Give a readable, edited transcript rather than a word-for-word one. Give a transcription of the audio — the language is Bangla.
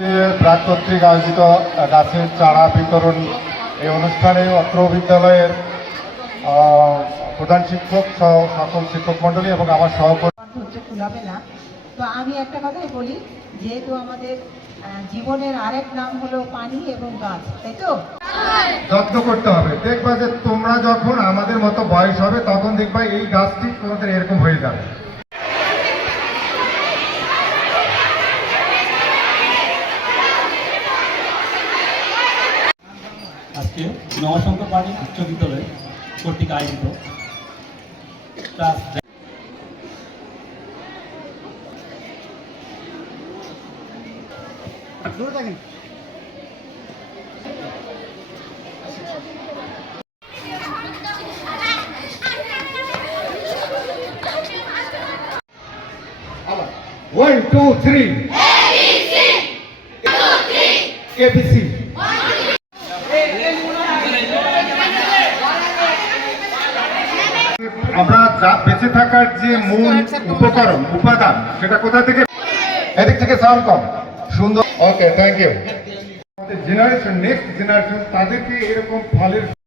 প্রাক কর্তৃক আয়োজিত গাছের চারা বিতরণ এই অনুষ্ঠানে অত্র বিদ্যালয়ের প্রধান শিক্ষক সহ সকল শিক্ষক মণ্ডলী এবং আমার সহকর্মী কুলাবে না। তো আমি একটা কথাই বলি, যেহেতু আমাদের জীবনের আরেক নাম হলো পানি এবং গাছ, তাই তো যত্ন করতে হবে। দেখবা যে তোমরা যখন আমাদের মতো বয়স হবে তখন দেখবা এই গাছটি তোমাদের এরকম হয়ে যাবে। আজকে নবশঙ্কর পানি উচ্চ বিদ্যালয় কর্তৃক আয়োজিত ক্লাস 1 2 3 ABC আমরা বেঁচে থাকার যে মূল উপকরণ উপাদান সেটা কোথা থেকে? এদিক থেকে সাউন্ড কম সুন্দর। ওকে, থ্যাংক ইউ। আমাদের জেনারেশন, নেক্সট জেনারেশন, তাদেরকে এরকম ফলের